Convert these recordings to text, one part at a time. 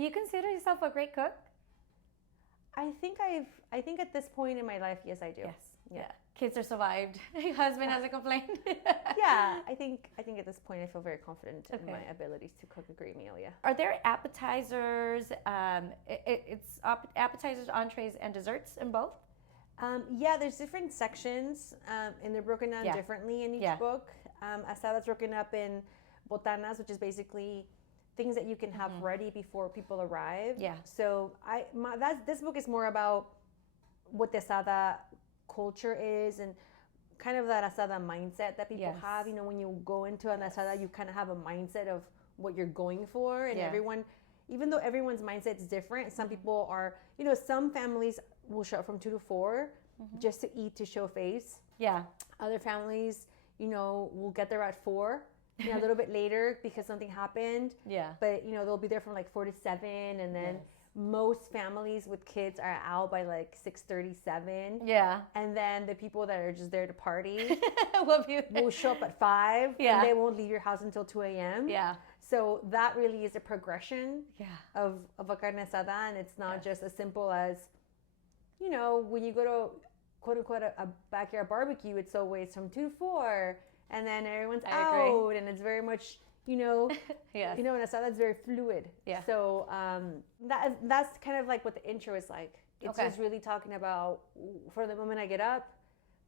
Do you consider yourself a great cook? I think at this point in my life, yes, I do. Yes. Yeah. Kids are survived. Your husband hasn't complained. Yeah, I think at this point I feel very confident in Okay. my abilities to cook a great meal. Yeah. Are there appetizers? It's appetizers, entrees, and desserts in both? Yeah, there's different sections, and they're broken down Yeah. differently in each Yeah. book. Asada's broken up in botanas, which is basically things that you can have ready before people arrive. Yeah. So this book is more about what the asada culture is and kind of that asada mindset that people Yes. have. You know, when you go into an asada, you kind of have a mindset of what you're going for, and Yeah. everyone, even though everyone's mindset is different, some people are, you know, some families will show up from 2 to 4 just to eat, to show face. Yeah. Other families, you know, will get there at 4, you know, a little bit later because something happened. Yeah. But, you know, they'll be there from like 4 to 7, and then Yes. most families with kids are out by like 6:37. Yeah. And then the people that are just there to party What view? will show up at 5, Yeah. and they won't leave your house until 2 a.m. Yeah. So that really is a progression Yeah. of a carne asada, and it's not Yes. just as simple as, you know, when you go to quote unquote a backyard barbecue, it's always from 2 to 4, and then everyone's I agree. out, and it's very much, you know, Yes. you know, an asada is very fluid. Yeah. So that's kind of like what the intro is like. It's Okay. just really talking about from the moment I get up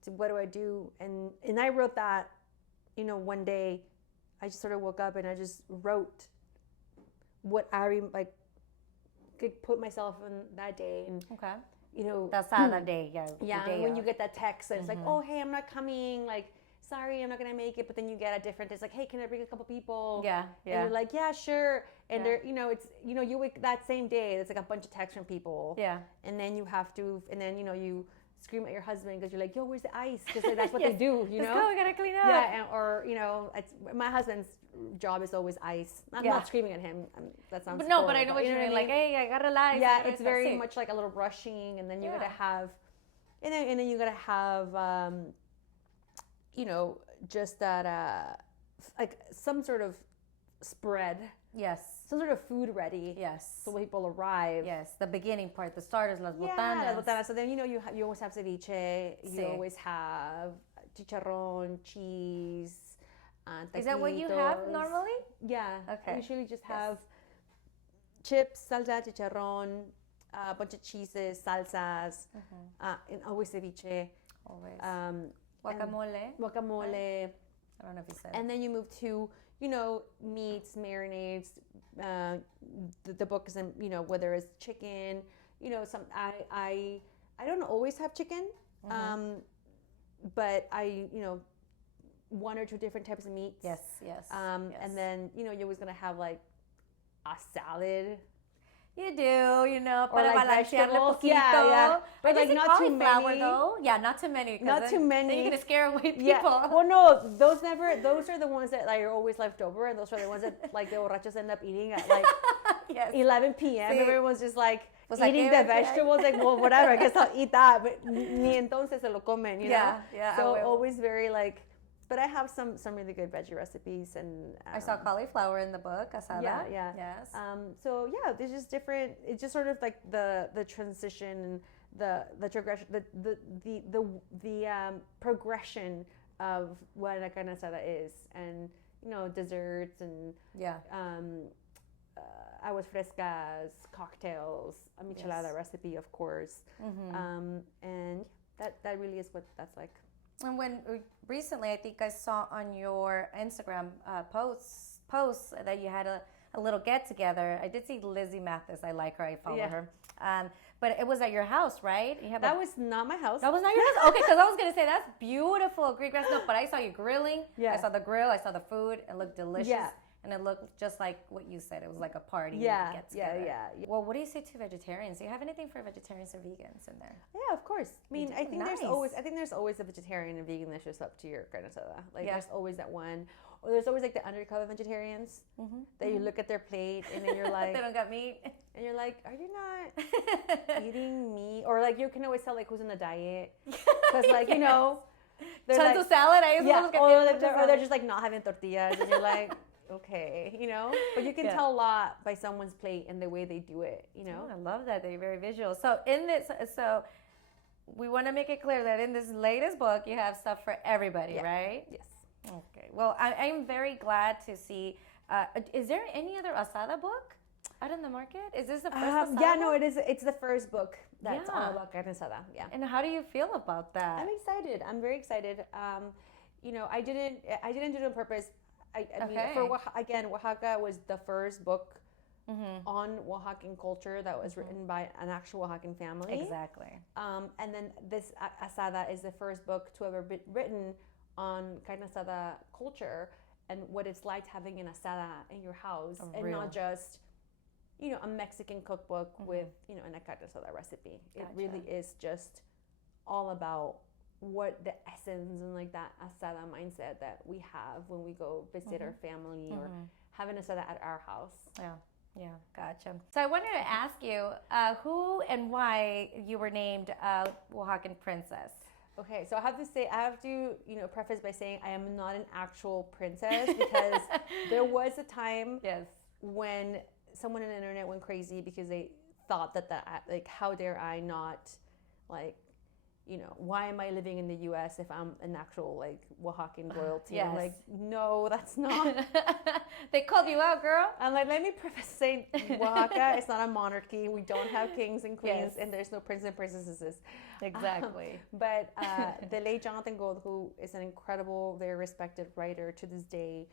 to what do I do, and I wrote that, you know, one day I just sort of woke up and I just wrote what I like could put myself in that day, and Okay. you know, That's that day. Yeah. the yeah, day when you of. get that text and it's like, oh, hey, I'm not coming, like, sorry, I'm not gonna make it, but then you get a different, it's like, hey, can I bring a couple people? Yeah. And Yeah. you're like, yeah, sure. And Yeah. they're, you know, it's, you know, you wake that same day, it's like a bunch of texts from people. Yeah. And then you have to, and then, you know, you scream at your husband because you're like, yo, where's the ice? Because that's what Yes. they do, you Let's know? go. We gotta clean up. Yeah, or, you know, it's, my husband's job is always ice. I'm Yeah. not screaming at him. That sounds But no, but I horrible, know what you you're know mean. I Like, mean? hey, I gotta lie. Yeah, it's very much like a little rushing, and then you Yeah. gotta have, and then you gotta have, you know, just that, like some sort of spread, Yes. some sort of food ready, Yes. so when people arrive. Yes. The beginning part, the starters, las Yeah, botanas. las botanas. So then, you know, you always have ceviche, you Sí. always have chicharrón, cheese, Is that what you have taquitos. normally? Yeah. Okay. I usually just have chips, salsa, chicharrón, a bunch of cheeses, salsas, and always ceviche, Always. and Guacamole. guacamole. I don't know if you said. And then you move to, you know, meats, marinades, the book is, you know, whether it's chicken, you know, I don't always have chicken, but I, you know, 1 or 2 different types of meats. Yes. Yes. Yes. And then, you know, you're always gonna have like a salad. You do, you know, Or para like balancearle vegetables. poquito. Yeah, yeah. But But, like, like not too cauliflower many. though. Yeah, not too many. 'cause Not then- too many. Then you're gonna scare away people. Yeah. Well, no, those are the ones that like are always left over, and those are the ones that like the borrachos end up eating at like Yes. 11 p.m. Sí. Everyone's just like Pues, like, eating ¿qué? the vegetables, like, well, whatever, I guess I'll eat that, but ni entonces se lo comen, you know? Yeah, yeah, So a huevo. always very like, but I have some really good veggie recipes, and I saw cauliflower in the book, asada. Yeah, yeah. Yes. So yeah, there's just different. It's just sort of like the transition, the progression, the progression of what a carne asada is, and you know, desserts and yeah. aguas frescas, cocktails, a michelada Yes. recipe, of course, and that really is what that's like. And when recently, I think I saw on your Instagram posts that you had a little get together. I did see Lizzie Mathis. I like her. I follow Yeah. her. But it was at your house, right? You have That was not my house. that was not your house. Okay, because I was gonna say that's beautiful Greek restaurant. But I saw you grilling. Yeah. I saw the grill. I saw the food. It looked delicious. Yeah. And it looked just like what you said. It was like a party. Yeah, get yeah, together. yeah. Well, what do you say to vegetarians? Do you have anything for vegetarians or vegans in there? Yeah, of course. I mean, do? I think Nice. there's always a vegetarian and vegan that's just up to your carne asada. Like Yeah. there's always that one, or there's always like the undercover vegetarians that you look at their plate and then you're like, They don't got meat. and you're like, are you not eating meat? Or like you can always tell like who's on the diet, because like you know, they're Chanto like, salad. I yeah, los que or tienen they're, mucho they're salad. just like not having tortillas, and you're like, okay, but you can Yeah. tell a lot by someone's plate and the way they do it, Oh, I love that. They're very visual. So in this, so we want to make it clear that in this latest book, you have stuff for everybody, Yeah. right? Yes. Okay. Well, I'm very glad to see. Is there any other asada book out in the market? Is this the first asada Yeah, no, book? it is. It's the first book that's Yeah. all about carne asada. Yeah. And how do you feel about that? I'm excited. I'm very excited. I didn't do it on purpose. I mean, Okay. for Oaxaca was the first book Mm-hmm. on Oaxacan culture that was written by an actual Oaxacan family. Exactly. And then this asada is the first book to ever be written on carne asada culture and what it's like having an asada in your house, and Real. not just a Mexican cookbook with an carne asada recipe. It Gotcha. really is just all about what the essence and like that asada mindset that we have when we go visit our family or have an asada at our house. Yeah, gotcha. So I wanted to ask you who and why you were named Oaxacan princess. Okay, so I have to preface by saying I am not an actual princess because there was a time Yes. when someone on the internet went crazy because they thought that like, how dare I not, like, why am I living in the U.S. if I'm an actual like Oaxacan royalty? Yes. I'm like, no, that's not. They called you out, girl. I'm like, let me preface saying Oaxaca is not a monarchy. We don't have kings and queens, Yes. and there's no princes and princesses. Exactly. But the late Jonathan Gold, who is an incredible, very respected writer to this day,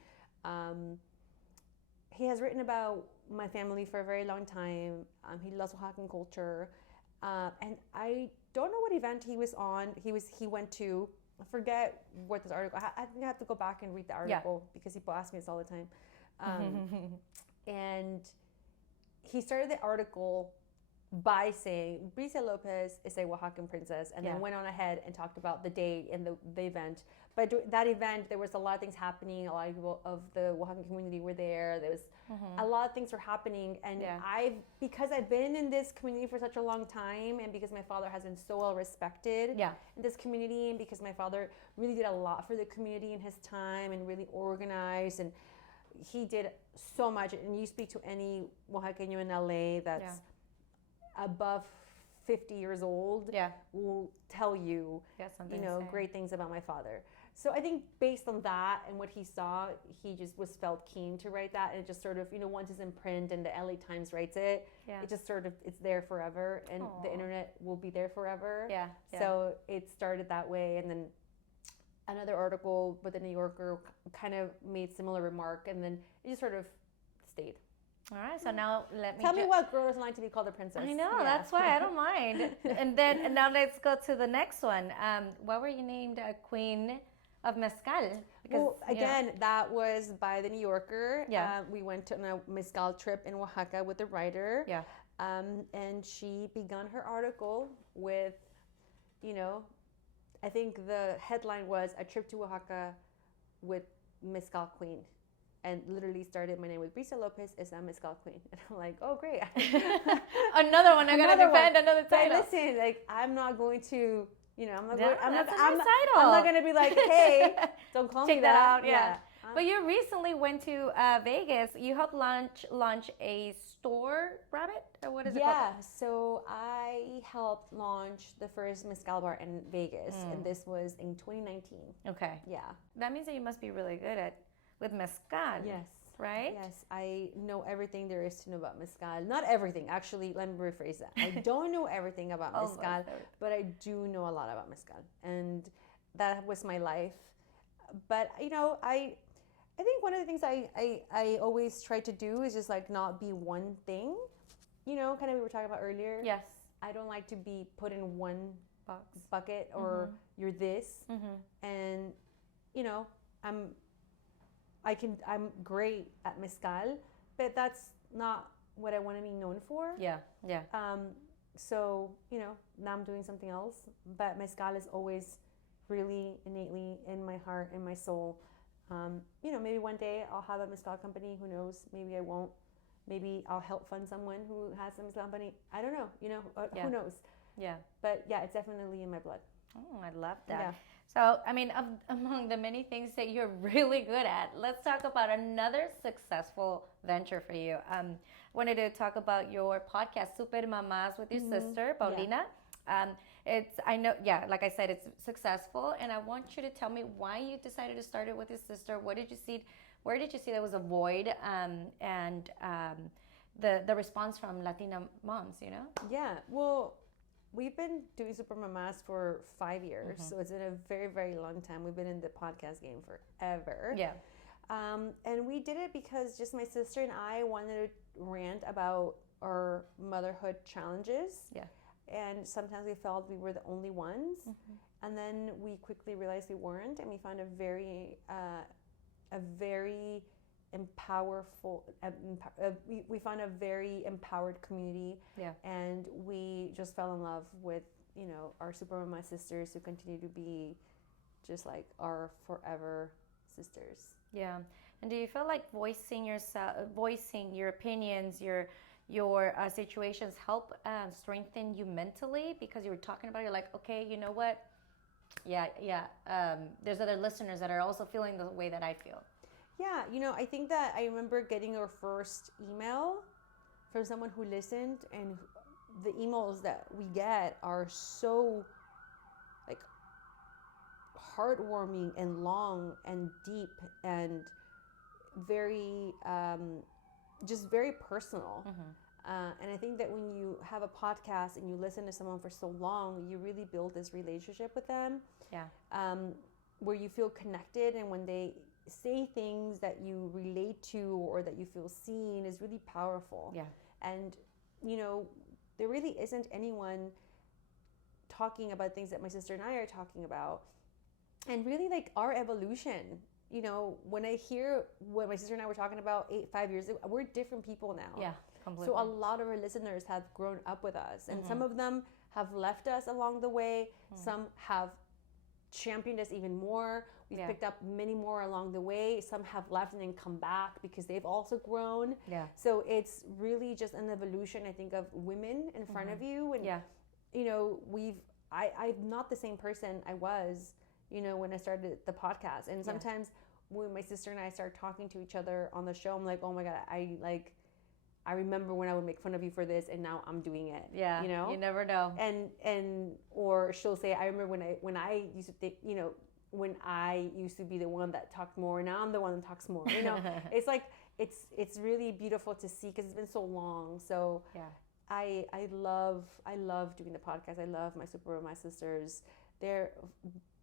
he has written about my family for a very long time. He loves Oaxacan culture, and I don't know what event he was on. He went to. I forget what this article. I think I have to go back and read the article because people ask me this all the time. And he started the article by saying Brisa Lopez is a Oaxacan princess, and then went on ahead and talked about the day and the event. But that event, there was a lot of things happening. A lot of people of the Oaxacan community were there. There was a lot of things were happening, and because I've been in this community for such a long time, and because my father has been so well respected in this community, and because my father really did a lot for the community in his time and really organized, and he did so much. And you speak to any Oaxaqueño in LA that's above 50 years old will tell you, great things about my father. So I think based on that and what he saw, he just felt keen to write that, and it just sort of, once it's in print and the LA Times writes it, it just sort of, it's there forever, and the internet will be there forever. So it started that way, and then another article with the New Yorker kind of made similar remark, and then it just sort of stayed. All right, so now let me tell me what girls like to be called a princess. I know, that's why I don't mind. And now let's go to the next one. Why were you named Queen of Mezcal? Because, again, that was by the New Yorker. We went on a mezcal trip in Oaxaca with the writer. And she began her article with, I think the headline was "A Trip to Oaxaca with Mezcal Queen." And literally started, my name was Brisa Lopez is a Mezcal Queen. And I'm like, oh, great. Another one. I got to defend another title. But listen, like, I'm not going to, I'm not going to be like, hey, don't call me that. Check that out, But you recently went to Vegas. You helped launch a store, Rabbit? Or what is it called? Yeah, so I helped launch the first Mezcal bar in Vegas. And this was in 2019. Okay. Yeah. That means that you must be really good with mezcal. Yes. Right? Yes, I know everything there is to know about mezcal. Not everything, actually, let me rephrase that. I don't know everything about mezcal, but I do know a lot about mezcal. And that was my life. But, I think one of the things I always try to do is just like not be one thing. Kind of we were talking about earlier. Yes. I don't like to be put in one bucket or you're this. And, I'm great at mezcal, but that's not what I want to be known for. Yeah. So, now I'm doing something else, but mezcal is always really innately in my heart and my soul. Maybe one day I'll have a mezcal company. Who knows? Maybe I won't. Maybe I'll help fund someone who has a mezcal company. I don't know. Who knows? Yeah. But yeah, it's definitely in my blood. Oh, I love that. Yeah. So, I mean, among the many things that you're really good at, let's talk about another successful venture for you. Wanted to talk about your podcast, Super Mamas, with your sister, Paulina. Um, I know, yeah, like I said, it's successful, and I want you to tell me why you decided to start it with your sister. What did you see? Where did you see there was a void? And the response from Latina moms, you know? Yeah. Well, we've been doing Super Mamas for 5 years, so it's been a very, very long time. We've been in the podcast game forever. Yeah. And we did it because just my sister and I wanted to rant about our motherhood challenges. Yeah. And sometimes we felt we were the only ones. And then we quickly realized we weren't, and we found a very we found a very empowered community. Yeah. And we just fell in love with, our Super Mama sisters, who continue to be just like our forever sisters. Yeah. And do you feel like voicing your opinions, your situations help strengthen you mentally? Because you were talking about it, you're like, okay, you know what? Yeah. There's other listeners that are also feeling the way that I feel. Yeah, I think that I remember getting our first email from someone who listened, and the emails that we get are so like heartwarming and long and deep and very just very personal. And I think that when you have a podcast and you listen to someone for so long, you really build this relationship with them. Yeah. Where you feel connected, and when they say things that you relate to or that you feel seen is really powerful. Yeah. And there really isn't anyone talking about things that my sister and I are talking about, and really like our evolution. When I hear what my sister and I were talking about 5 years ago, we're different people now. Yeah, completely. So a lot of our listeners have grown up with us, and some of them have left us along the way. Some have championed us even more. We've picked up many more along the way. Some have left and then come back because they've also grown. Yeah. So it's really just an evolution, I think, of women in front of you. And I'm not the same person I was, when I started the podcast. And sometimes when my sister and I start talking to each other on the show, I'm like, oh my God, I remember when I would make fun of you for this, and now I'm doing it. Yeah. You never know. And or she'll say, I remember when I used to think, when I used to be the one that talked more, now I'm the one that talks more. It's like it's really beautiful to see because it's been so long. So yeah, I love doing the podcast. I love my Super sisters. They're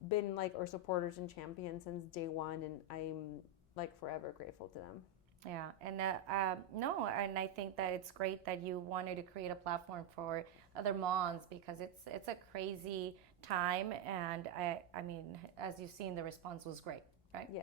been like our supporters and champions since day one, and I'm like forever grateful to them. Yeah, and no, and I think that it's great that you wanted to create a platform for other moms, because it's a crazy time, and I mean, as you've seen, the response was great, right? Yeah.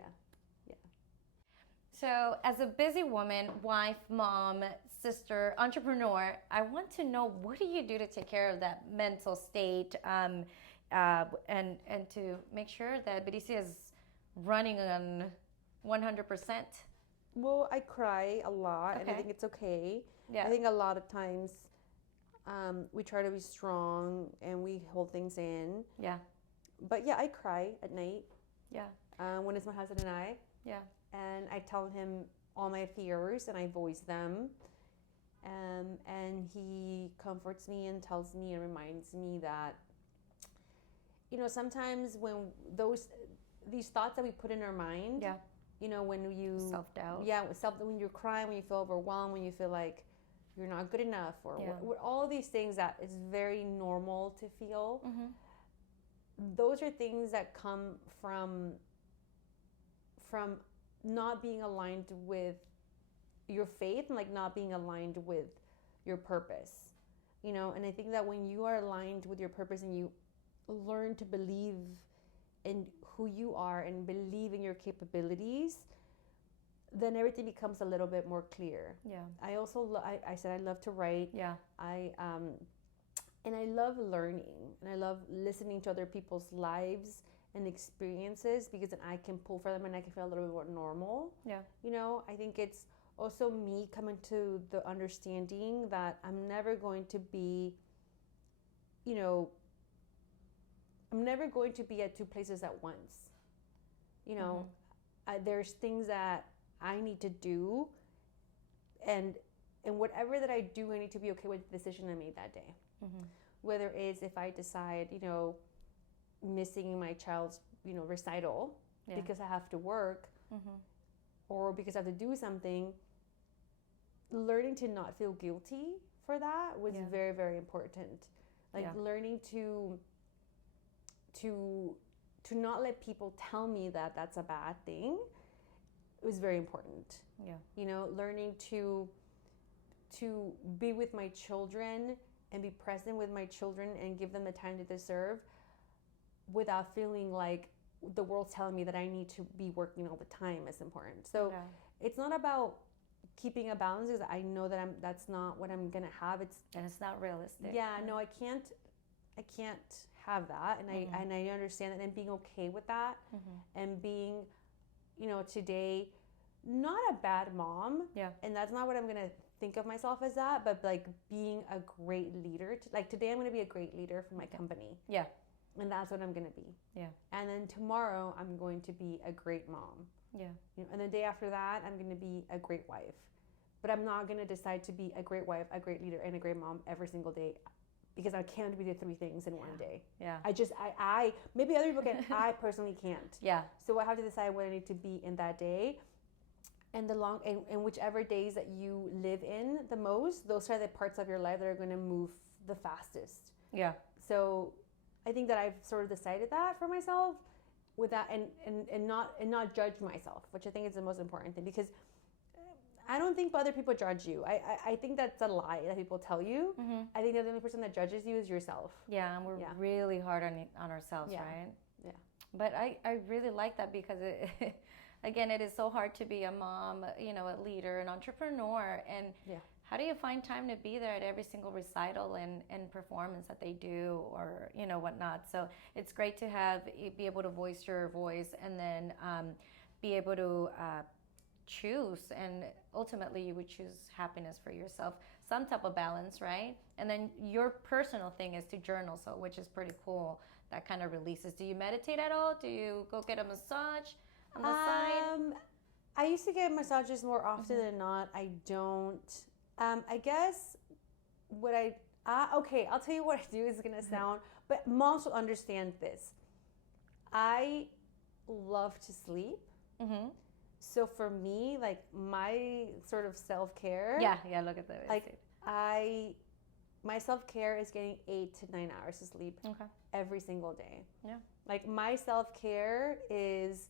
So, as a busy woman, wife, mom, sister, entrepreneur, I want to know, what do you do to take care of that mental state, and to make sure that Bricia is running on 100%? Well, I cry a lot, and I think it's okay. Yeah. I think a lot of times we try to be strong and we hold things in. Yeah. But yeah, I cry at night. Yeah. When it's my husband and I. Yeah. And I tell him all my fears and I voice them. And he comforts me and tells me and reminds me that, sometimes when these thoughts that we put in our mind. Yeah. When you self-doubt. Yeah, when you're crying, when you feel overwhelmed, when you feel like you're not good enough, or all of these things that is very normal to feel. Mm-hmm. Those are things that come from not being aligned with your faith, and like not being aligned with your purpose. And I think that when you are aligned with your purpose and you learn to believe in who you are and believe in your capabilities, then everything becomes a little bit more clear. Yeah. I also I said I love to write. Yeah. And I love learning, and I love listening to other people's lives and experiences, because then I can pull from them and I can feel a little bit more normal. Yeah. I think it's also me coming to the understanding that I'm never going to be, I'm never going to be at two places at once. You know, there's things that I need to do, and whatever that I do, I need to be okay with the decision I made that day. Whether it's if I decide, you know, missing my child's, you know, recital because I have to work, or because I have to do something, learning to not feel guilty for that was very, very important. Like learning to not let people tell me that that's a bad thing was very important. You know, learning to be with my children and be present with my children and give them the time they deserve without feeling like the world's telling me that I need to be working all the time is important. So it's not about keeping a balance, because I know that that's not what I'm gonna have. It's not realistic. No, I can't have that, and I understand that, and being okay with that, and being, you know, today not a bad mom, and that's not what I'm gonna think of myself as, that, but like being a great leader. Like today I'm gonna be a great leader for my company, and that's what I'm gonna be, and then tomorrow I'm going to be a great mom, you know, and the day after that I'm gonna be a great wife. But I'm not gonna decide to be a great wife, a great leader, and a great mom every single day, because I can't be the three things in one day. I maybe other people can. I personally can't. So I have to decide what I need to be in that day, and and whichever days that you live in the most, those are the parts of your life that are going to move the fastest. So I think that I've sort of decided that for myself, with that, and not judge myself, which I think is the most important thing, because I don't think other people judge you. I think that's a lie that people tell you. I think the only person that judges you is yourself. And we're really hard on ourselves, right? But I really like that, because again, it is so hard to be a mom, you know, a leader, an entrepreneur, and how do you find time to be there at every single recital and performance that they do, or, you know, whatnot. So it's great to be able to voice your voice, and then be able to choose, and ultimately you would choose happiness for yourself, some type of balance, right? And then your personal thing is to journal, so which is pretty cool. That kind of releases. Do you meditate at all? Do you go get a massage on the side? I used to get massages more often than not. I don't. I guess what okay, I'll tell you what I do is gonna sound, but moms will understand this. I love to sleep. So for me, like, my sort of self-care. Look at that. Like, my self-care is getting 8 to 9 hours of sleep every single day. Like, my self-care is,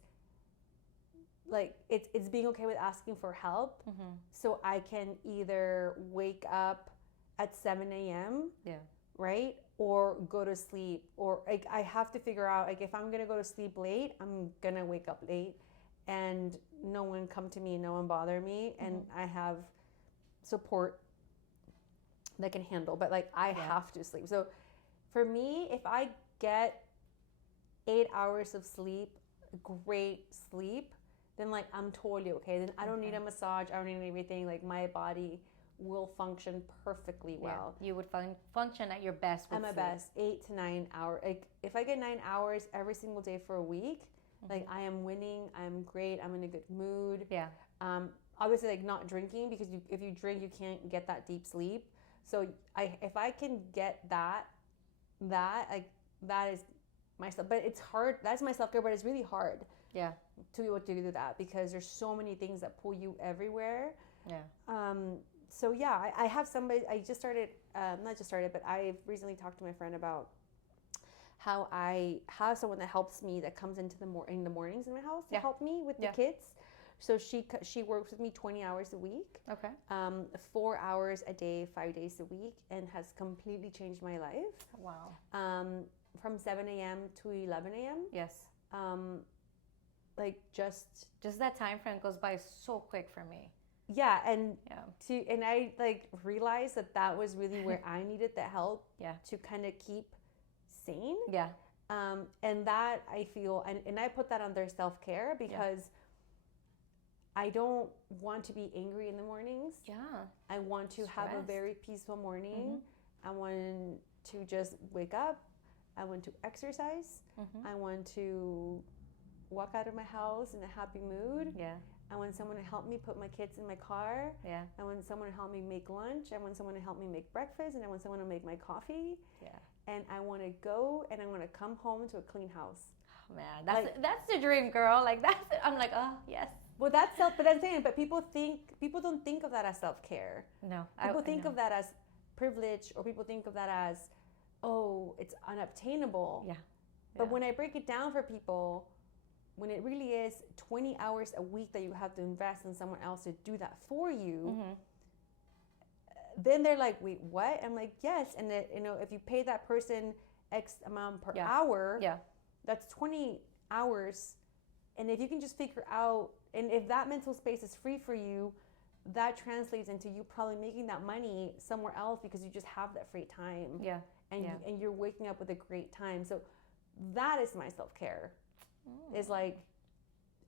like, it's being okay with asking for help. So I can either wake up at 7 a.m. Right? Or go to sleep. Or, like, I have to figure out, like, if I'm going to go to sleep late, I'm going to wake up late. And no one come to me, no one bother me, and I have support that can handle. But, like, I have to sleep. So for me, if I get 8 hours of sleep, great sleep, then, like, I'm totally okay. Then I don't need a massage. I don't need anything. Like, my body will function perfectly well. You would function at your best with I'm sleep. my best. 8 to 9 hours. Like, if I get 9 hours every single day for a week, like, I am winning. I'm great. I'm in a good mood. Obviously, like, not drinking, because if you drink, you can't get that deep sleep. So if I can get that like, that is myself. But it's hard. That's my self-care, but it's really hard. To be able to do that, because there's so many things that pull you everywhere. So yeah, I have somebody. I just started. Not just started, but I've recently talked to my friend about how I have someone that helps me, that comes into in the mornings in my house to help me with the kids. So she works with me 20 hours a week. 4 hours a day, 5 days a week, and has completely changed my life. Wow. From 7 a.m. to 11 a.m. Yes. Like, just that time frame goes by so quick for me. And I, like, realized that was really where I needed the help to kind of keep sane. And that, I feel, and I put that under self-care, because I don't want to be angry in the mornings. I want to have a very peaceful morning. I want to just wake up I want to exercise. I want to walk out of my house in a happy mood. Yeah. I want someone to help me put my kids in my car. Yeah. I want someone to help me make lunch. I want someone to help me make breakfast, and I want someone to make my coffee. Yeah. And I want to go and I want to come home to a clean house. Oh, man, that's the dream, girl. Like that's it. I'm like, oh yes. Well, that's but I'm saying, but people don't think of that as self-care. No. People think of that as privilege, or people think of that as, oh, it's unobtainable. Yeah. But when I break it down for people, when it really is 20 hours a week that you have to invest in someone else to do that for you, then they're like, wait, what? I'm like, yes. And if you pay that person X amount per hour, that's 20 hours. And if you can just figure out, and if that mental space is free for you, that translates into you probably making that money somewhere else because you just have that free time. Yeah. And you're waking up with a great time. So that is my self-care. Is like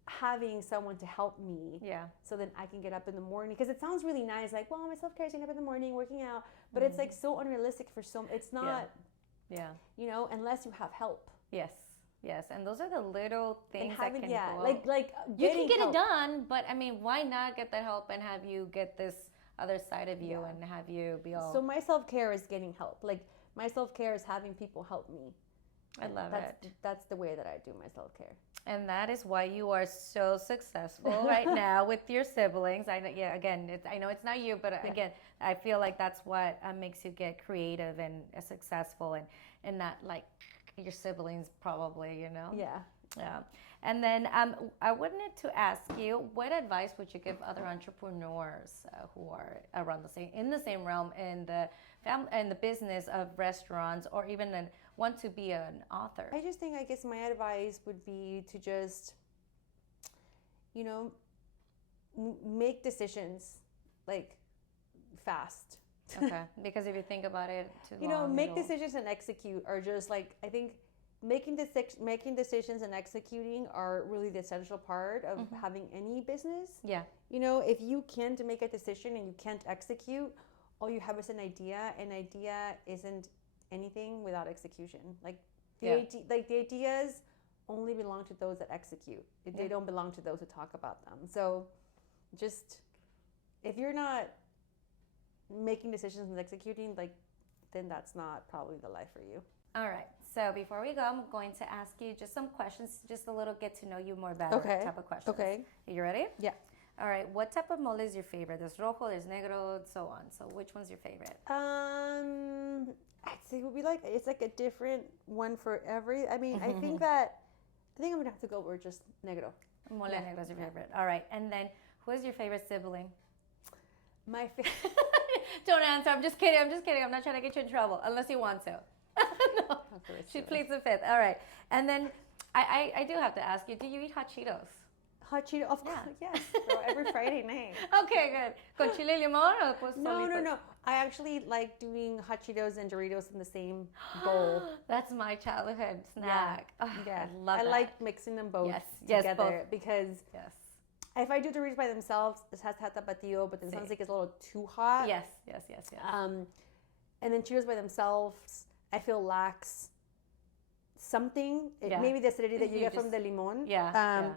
having someone to help me. Yeah. So then I can get up in the morning. Because it sounds really nice, like, well, my self-care is getting up in the morning, working out. But it's like so unrealistic for some. It's not. Yeah. Unless you have help. Yes. Yes. And those are the little things that can go. like you can get it done, but I mean, why not get that help and have you get this other side of you and have you be all. So my self-care is getting help. Like my self-care is having people help me. I love it. That's the way that I do my self-care. And that is why you are so successful right now with your siblings. I know, again, I know it's not you, but again, I feel like that's what makes you get creative and successful and not like your siblings probably, Yeah. Yeah. And then I wanted to ask you, what advice would you give other entrepreneurs who are around in the same realm in the business of restaurants, or even want to be an author? I just think, I guess my advice would be to just, make decisions like fast. Okay. Because if you think about it too long, make decisions and execute are just like, I think making decisions and executing are really the essential part of having any business. Yeah. If you can't make a decision and you can't execute, all you have is an idea. An idea isn't anything without execution. Like the ideas only belong to those that execute. They don't belong to those who talk about them. So just, if you're not making decisions and executing, then that's not probably the life for you. All right. So before we go, I'm going to ask you just some questions, just a little get to know you more better type of questions. Okay. Are you ready? Yeah. All right. What type of mole is your favorite? There's rojo, there's negro, and so on. So which one's your favorite? I'd say it would be it's like a different one for every. I mean, I think I'm gonna have to go with just negro. Mole negro is your favorite. All right. And then who is your favorite sibling? My favorite. Don't answer. I'm just kidding. I'm not trying to get you in trouble unless you want to. No. She pleads the fifth. All right. And then I do have to ask you, do you eat hot Cheetos? Hot Cheetos, of course, yes. So every Friday night. Okay, good. Con chile y limón or pues solitos? No. I actually like doing hot Cheetos and Doritos in the same bowl. That's my childhood snack. Yeah. Oh, I love that. I like mixing them both together both. Because if I do Doritos by themselves, it has tapatio, but then sounds like it's a little too hot. Yes. And then Cheetos by themselves, I feel lacks something. Maybe the acidity that you get from the limon. Yeah.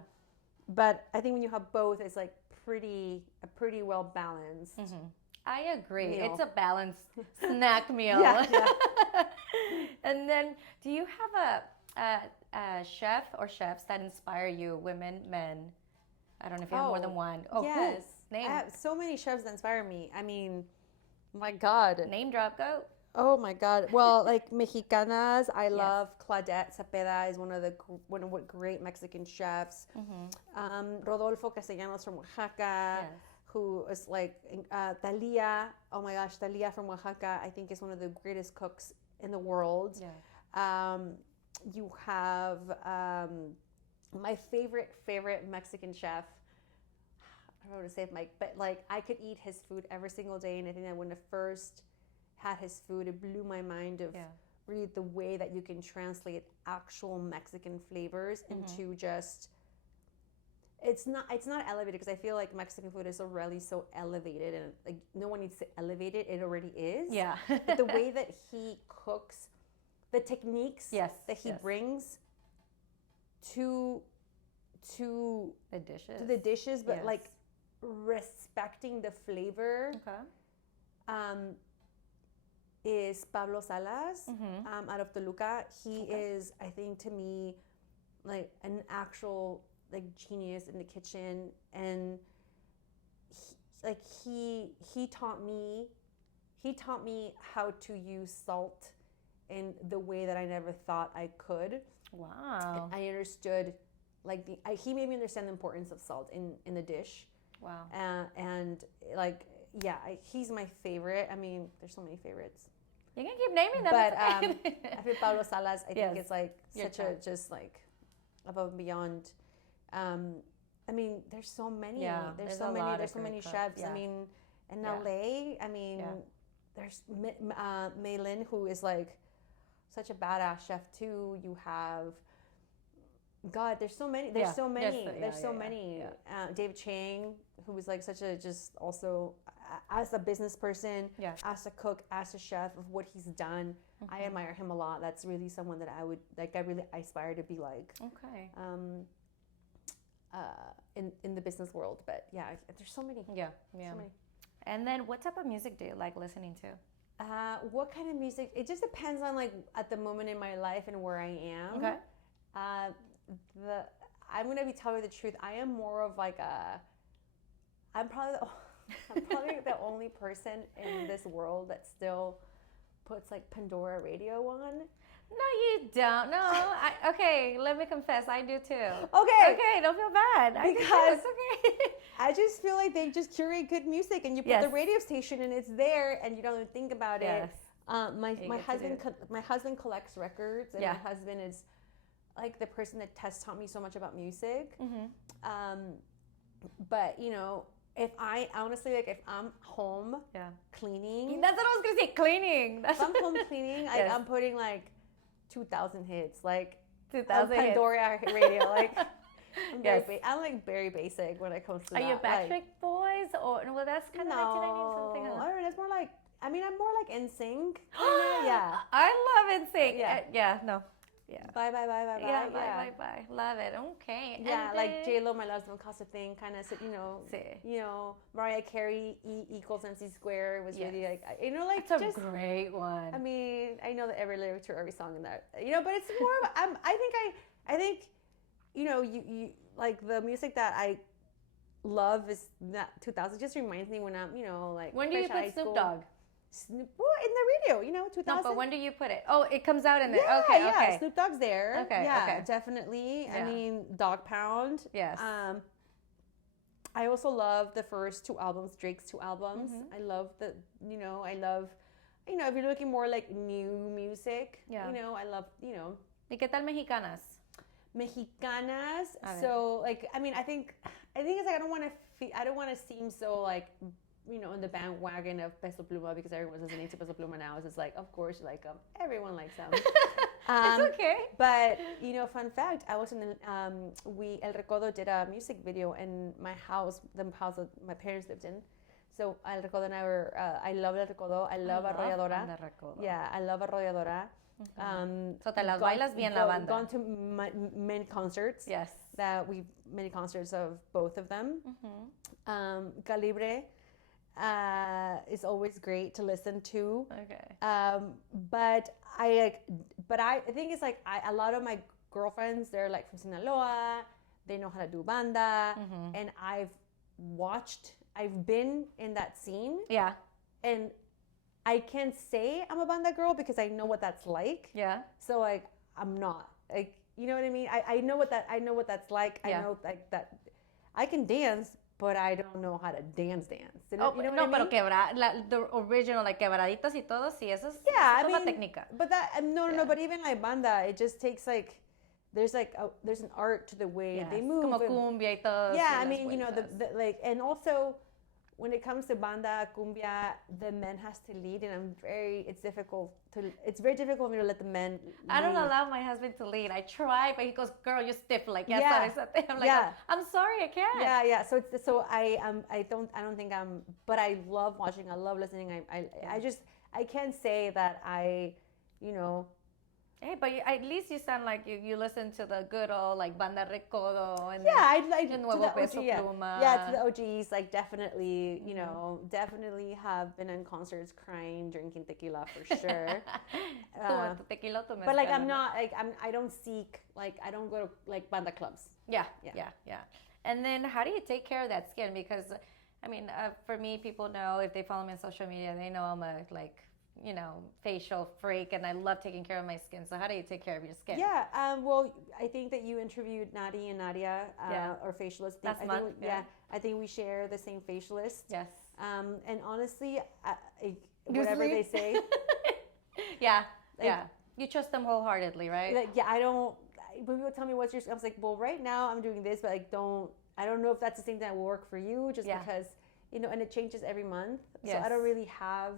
But I think when you have both, it's like pretty well balanced. Mm-hmm. I agree. Meal. It's a balanced snack meal. Yeah. And then, do you have a chef or chefs that inspire you, women, men? I don't know if you have more than one. Oh, yes. Who? Name. I have so many chefs that inspire me. I mean, my God. Name drop, go. Oh my God. Well, like Mexicanas, I love Claudette Cepeda, is one of great Mexican chefs. Rodolfo Castellanos from Oaxaca, who is like Talia. Oh my gosh, Talia from Oaxaca, I think is one of the greatest cooks in the world. Yeah. You have my favorite Mexican chef. I don't want to say Mike, but like I could eat his food every single day, and I think that when I first had his food, it blew my mind of really the way that you can translate actual Mexican flavors into just it's not elevated, because I feel like Mexican food is already so elevated, and like no one needs to elevate it already is. Yeah. But the way that he cooks the techniques Yes, that he yes. brings to The dishes. to the dishes, but Yes. like respecting the flavor, Okay. is Pablo Salas, Mm-hmm. out of Toluca. He Okay. is, I think, to me, like an actual like genius in the kitchen, and he taught me how to use salt in the way that I never thought I could. Wow. I understood, like he made me understand the importance of salt in the dish, Wow. and like yeah, he's my favorite. I mean, there's so many favorites, You can keep naming them. but it's okay. I feel Pablo Salas. I Yes. think it's like Your such a type. just like above and beyond. I mean, there's so many. Yeah, there's there's so a many. lot There's of so great many cooks, chefs. yeah. I mean, in Yeah. LA, I mean, Yeah. there's Mei Lin, who is like such a badass chef too. You have God. There's so many. There's Yeah. so many. Yes, There's so yeah. many. David Chang, who was like such a just also as a business person, Yeah. as a cook, as a chef of what he's done. I admire him a lot. That's really someone that I would like. I really aspire to be like. Okay. In the business world, but yeah, there's so many. Yeah. Yeah. So many. And then, what type of music do you like listening to? What kind of music? It just depends on like at the moment in my life and where I am. Okay. I'm gonna be telling you the truth. I am more of like a. I'm probably the only person in this world that still puts like Pandora Radio on. No, you don't. No. Okay, let me confess. I do too. Okay. Okay, don't feel bad. I do too. Because- It's okay. I just feel like they just curate good music, and you put the Yes. radio station, and it's there, and you don't even think about Yes. it. My You get to husband do my husband collects records, and Yeah. my husband is like the person that has taught me so much about music. Mm-hmm. But you know, if I honestly like if I'm home Yeah. cleaning, That's what I was gonna say. Cleaning. That's if I'm home cleaning, Yes. I'm putting like 2,000 hits, like 2000 hits. Pandora Radio, like. Yes. I'm like very basic when it comes to Are you that. Like, Backstreet Boys or well? That's kind of 1990 something. I Huh? don't know. It's more like I'm more like NSYNC. Yeah. I love NSYNC. Yeah. Yeah. No. Yeah. Bye. Yeah. Bye. Love it. Okay. Yeah, And like then- J Lo, my love's don't cost a thing, kind of. Sí. Mariah Carey, E equals MC square was really Yes. like like That's a just. great one. I mean, I know that every lyric to every song in that, but it's more of I think, you like the music that I love is that 2000 just reminds me when I'm, like When do you fresh out put of Snoop school. Dogg? Well, in the radio, 2000. No, but when do you put it? Oh, it comes out in there. Yeah, Okay. yeah, Okay. Snoop Dogg's there. Okay, yeah, okay. definitely. I Yeah. mean, Dog Pound. Yes. I also love the first two albums, Drake's two albums. Mhm. I love if you're looking more like new music, Yeah. I love, ¿Y qué tal mexicanas? Mexicanas. A ver. So like, I mean, I think it's like I don't want to seem so like, in the bandwagon of Peso Pluma because everyone's listening to Peso Pluma now. It's just like, of course, you like them. Everyone likes them. It's okay. But fun fact, I was in the El Recodo did a music video in my house, the house that my parents lived in. So El Recodo and I were, I love El Recodo. I love Arrolladora. Banda Recodo. Yeah, I love Arrolladora. So te las bailas bien la banda. Gone to many concerts. Yes. Many concerts of both of them. Mm-hmm. Calibre is always great to listen to. Okay. But I think it's like a lot of my girlfriends, they're like from Sinaloa, they know how to do banda, Mm-hmm. and I've been in that scene, Yeah. and I can't say I'm a banda girl because I know what that's like. Yeah. So like I'm not like, you know what I mean? I know what that's like. Yeah. I know like that I can dance, but I don't know how to dance. You Oh, know what no, I mean? pero the original, like quebraditas y todo, sí, eso es Yeah, eso I es la mean, técnica. but that no, Yeah. but even like banda, it just takes like there's an art to the way they Yes, move. como and- cumbia y todo. yeah, sí, I las mean, vueltas. the like, and also when it comes to banda cumbia, the man has to lead, and it's very difficult for me to let the men. I don't lead. allow my husband to lead. I try, but he goes, "Girl, you're stiff." Like, yeah, Yeah. sorry. I'm like, Yeah. I'm sorry, I can't. Yeah. So I don't think I'm, but I love watching. I love listening. I can't say that I, Hey, but at least you sound like you listen to the good old like Banda Recodo and Yeah, I El to Nuevo the Peso OG, yeah. Pluma. Yeah, to the OGs, like definitely, you know, definitely have been in concerts crying, drinking tequila for sure. Tu tequila, tu But like mezcal, I'm ¿no? not like I don't seek like I don't go to like banda clubs. Yeah, Yeah. yeah. And then how do you take care of that skin? Because, I mean, for me, people know if they follow me on social media, they know I'm a facial freak, and I love taking care of my skin. So how do you take care of your skin? Yeah, well, I think that you interviewed Nadi and Nadia, Yeah. or facialist. Last I month, think, yeah. I think we share the same facialist. Yes. And honestly, whatever they say, Yeah, Like- yeah. You trust them wholeheartedly, right? like, yeah, I don't. When people tell me what's your, I was like, well, right now I'm doing this, but like, I don't know if that's the same thing that will work for you, just Yeah. because and it changes every month. So Yes. I don't really have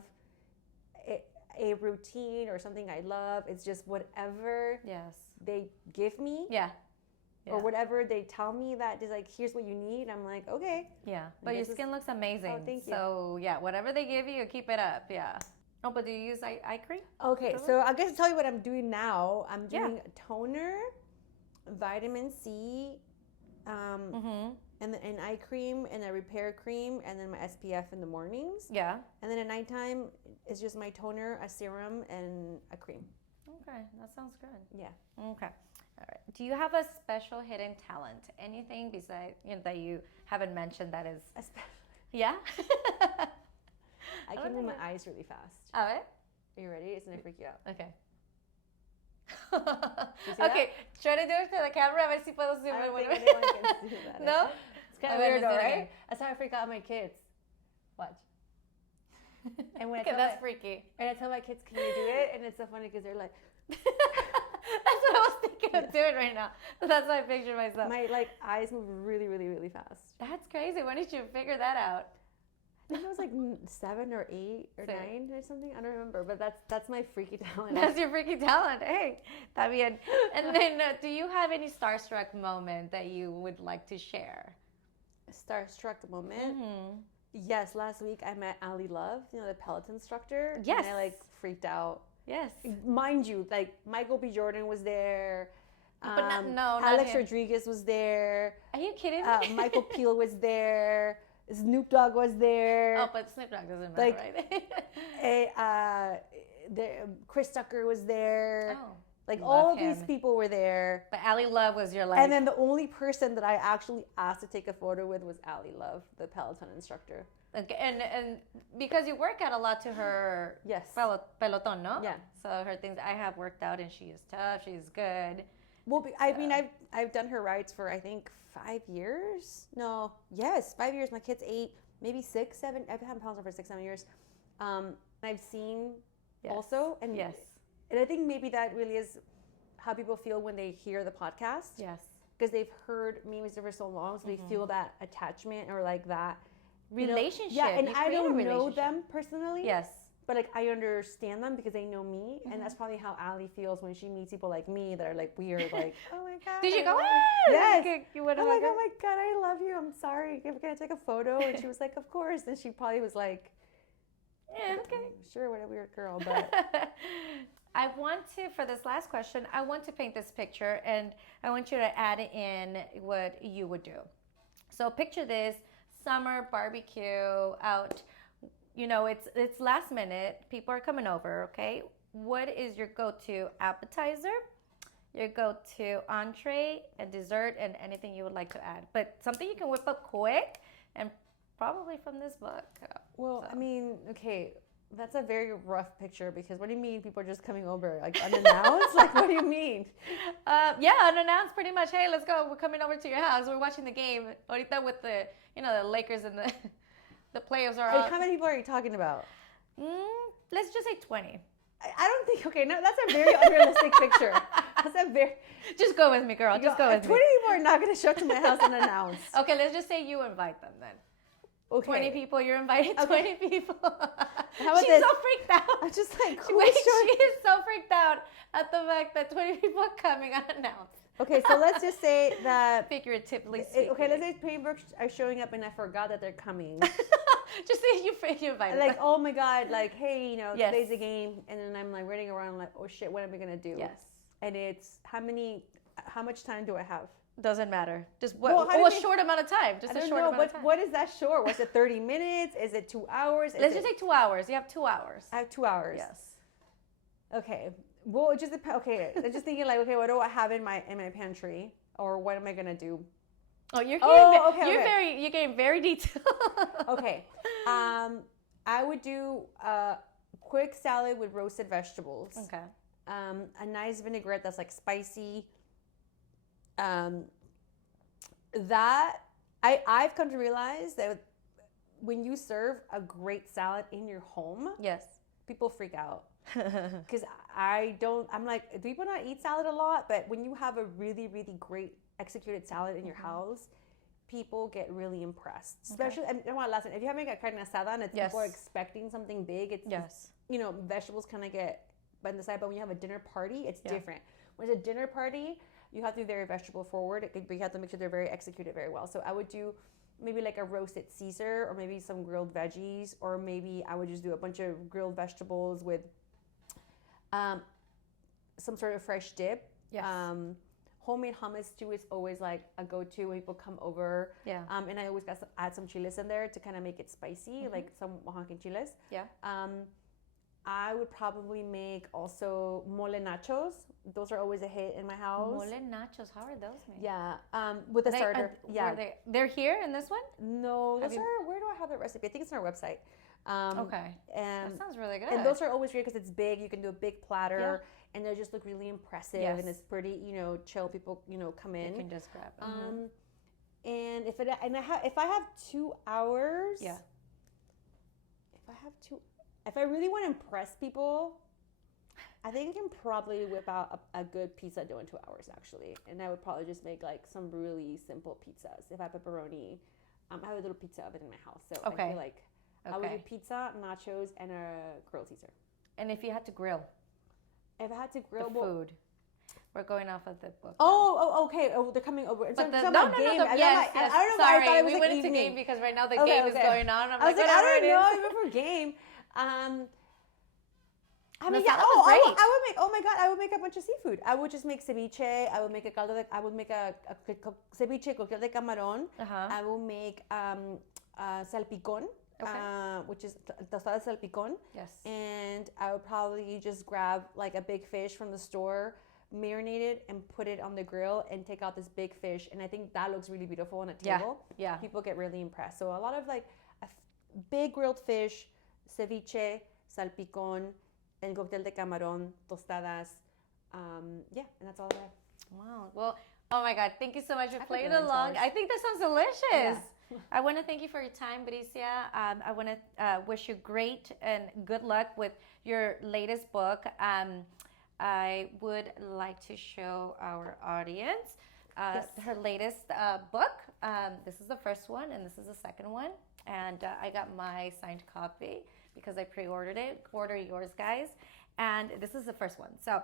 a routine or something I love. It's just whatever Yes. they give me. Yeah. Or Yeah. whatever they tell me that is like, here's what you need. I'm like, okay. Yeah, but your This is- skin looks amazing. Oh, thank you. So yeah, whatever they give you, keep it up. Yeah. Oh, but do you use eye cream? Okay, Really? so I guess to tell you what I'm doing now. I'm Yeah. doing toner, vitamin C, Mm-hmm. and then an eye cream and a repair cream, and then my SPF in the mornings. Yeah. And then at nighttime, it's just my toner, a serum, and a cream. Okay, that sounds good. Yeah. Okay. All right. Do you have a special hidden talent? Anything besides that you haven't mentioned that is? Yeah. I don't can move think my eyes really fast. A ver. Are you ready? It's gonna freak you out. Okay. see Okay, try to do it for the camera. A ver si puedo I zoom don't in. think anyone can see that. No? It's kind A of ver, weird, let's though, do it right? again. That's how I freak out my kids. Watch. And when I Okay, tell that's my, freaky. and I tell my kids, "Can you do it?" And it's so funny because they're like, That's what I was thinking of doing right now. That's how I picture myself. my like eyes move really, really, really fast. That's crazy. When did you figure that out? I think I was like 7 or 8 or Same. 9 or something. I don't remember, but that's my freaky talent. That's your freaky talent. Hey, está bien. And then, do you have any starstruck moment that you would like to share? Starstruck moment. Mm-hmm. Yes, last week I met Ali Love, the Peloton instructor. Yes. And I like freaked out. Yes. Mind you, like Michael B. Jordan was there. But not Alex him. Rodriguez was there. Are you kidding me? Michael Peel was there. Snoop Dogg was there. Oh, but Snoop Dogg doesn't matter, Like, right? Chris Tucker was there. Oh, Like love all him. these people were there. But Ali Love was your And then the only person that I actually asked to take a photo with was Ali Love, the Peloton instructor. okay, and because you work out a lot to her Yes. peloton, no? Yeah. So her things, I have worked out, and she is tough. She's good. Well, I mean, I've done her rides for I think 5 years. No, yes, 5 years. My kid's 8, maybe 6, 7. I've had Peloton for 6, 7 years. I've seen Yes. also, and Yes. and I think maybe that really is how people feel when they hear the podcast. Yes. Because they've heard me for so long, so they feel that attachment or like that Relationship. Yeah, and You I create a don't know relationship. them personally. Yes. But like I understand them because they know me, and that's probably how Ali feels when she meets people like me that are like weird, like oh my god. Did you I go? love "Ah!" you." Yes. Like, you went I'm hug like, her? oh my god, I love you. I'm sorry. Can I take a photo? And she was like, of course. And she probably was like, Yeah, okay. sure, what a weird girl. But I want to, for this last question, I want to paint this picture, and I want you to add in what you would do. So picture this summer barbecue out. It's last minute. People are coming over, okay? What is your go-to appetizer, your go-to entree, and dessert, and anything you would like to add? But something you can whip up quick, and probably from this book. well, So. I mean, okay. That's a very rough picture because what do you mean people are just coming over like unannounced? Like what do you mean? Yeah, unannounced pretty much. Hey, let's go. We're coming over to your house. We're watching the game. Ahorita with the Lakers and the playoffs are Like, on. how many people are you talking about? Let's just say 20. I don't think. Okay, no, that's a very unrealistic picture. That's a very. Just go with me, girl. Just go with 20 me. people are not going to show up to my house unannounced. Okay, let's just say you invite them then. Okay. 20 people, you're inviting 20 people. How about She's this? so freaked out. I'm just like, who Wait, is showing- she is so freaked out at the fact that 20 people are coming unannounced. Okay, so let's just say that. Figuratively speaking. Okay, let's say people are showing up and I forgot that they're coming. Just say you invited Like, them. oh my God, like, hey, Yes. today's a game. And then I'm like running around like, oh shit, what am I going to do? Yes. And it's how much time do I have? Doesn't matter. Just Well, how do what you- short amount of time. Just I a don't short know. amount of time. What is that short? Was it 30 minutes? Is it 2 hours? Let's just say 2 hours. You have 2 hours. I have 2 hours. Yes. Okay. Well, it just depends. Okay. I'm just thinking like, okay, what do I have in my pantry? Or what am I going to do? Oh, you're Oh, getting, okay. you're getting very detailed. Okay. I would do a quick salad with roasted vegetables. Okay. A nice vinaigrette that's like spicy. That I've come to realize that when you serve a great salad in your home, Yes. people freak out. Because I'm like, do people not eat salad a lot? But when you have a really, really great executed salad in your house, people get really impressed. Especially, and last time, if you're having a carne asada and Yes. people are expecting something big, it's, Yes. vegetables kind of get by the side. But when you have a dinner party, it's Yeah. different. When it's a dinner party, you have to be very vegetable forward, but you have to make sure they're very executed very well. So I would do maybe like a roasted Caesar, or maybe some grilled veggies, or maybe I would just do a bunch of grilled vegetables with some sort of fresh dip. Yes. Homemade hummus too is always like a go-to when people come over. Yeah. And I always add some chiles in there to kind of make it spicy, like some Oaxacan chiles. Yeah. I would probably make also mole nachos. Those are always a hit in my house. Mole nachos. How are those made? Yeah. With a starter. Yeah. They're here in this one? No, Have those are, where do I have the recipe? I think it's on our website. Okay. And That sounds really good. And those are always great because it's big. You can do a big platter, and they just look really impressive. Yes. And it's pretty, chill. People, come in. You can just grab. And if I have 2 hours, Yeah. if I really want to impress people, I think I can probably whip out a good pizza dough in 2 hours actually. And I would probably just make like some really simple pizzas. If I have pepperoni, I have a little pizza oven in my house, so I feel like I would do pizza, nachos, and a grilled Caesar. And if you had to grill If I had to grill the food, we're going off of the book. Okay. Oh, they're coming over. But Yes, I don't know why I thought it was we like went into evening. game because right now the game is going on. I was like, I whatever don't it know, is. even for game. I The mean, yeah. salad was I great. would make. Oh my God, I would make a bunch of seafood. I would just make ceviche. I would make a caldo. I would make a ceviche cóctel de camarón. I will make salpicón, which is tostada salpicón. Yes. And I would probably just grab like a big fish from the store, marinate it, and put it on the grill, and take out this big fish. And I think that looks really beautiful on a table. Yeah. People get really impressed. So a lot of like big grilled fish, ceviche, salpicón, and cóctel de camarón, tostadas. And that's all I have. Wow. Well, oh my God. Thank you so much for playing really along. nice. I think that sounds delicious. I want to thank you for your time, Bricia. I want to wish you great and good luck with your latest book. I would like to show our audience her latest book. This is the first one, and this is the second one. And I got my signed copy because I pre-ordered it. Order yours, guys. And this is the first one. So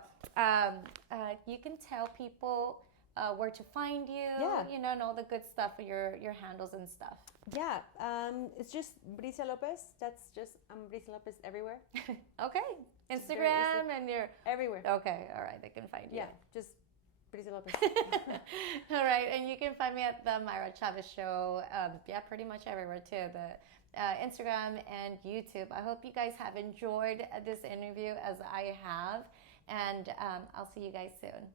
you can tell people where to find you, and all the good stuff, your handles and stuff. Yeah, it's just Bricia Lopez. That's just, I'm Bricia Lopez everywhere. Okay. Instagram and your... Everywhere. Okay, all right, they can find you. Yeah, just Bricia Lopez. All right, and you can find me at the Myra Chavez Show. Pretty much everywhere too. The Instagram and YouTube. I hope you guys have enjoyed this interview as I have, and I'll see you guys soon.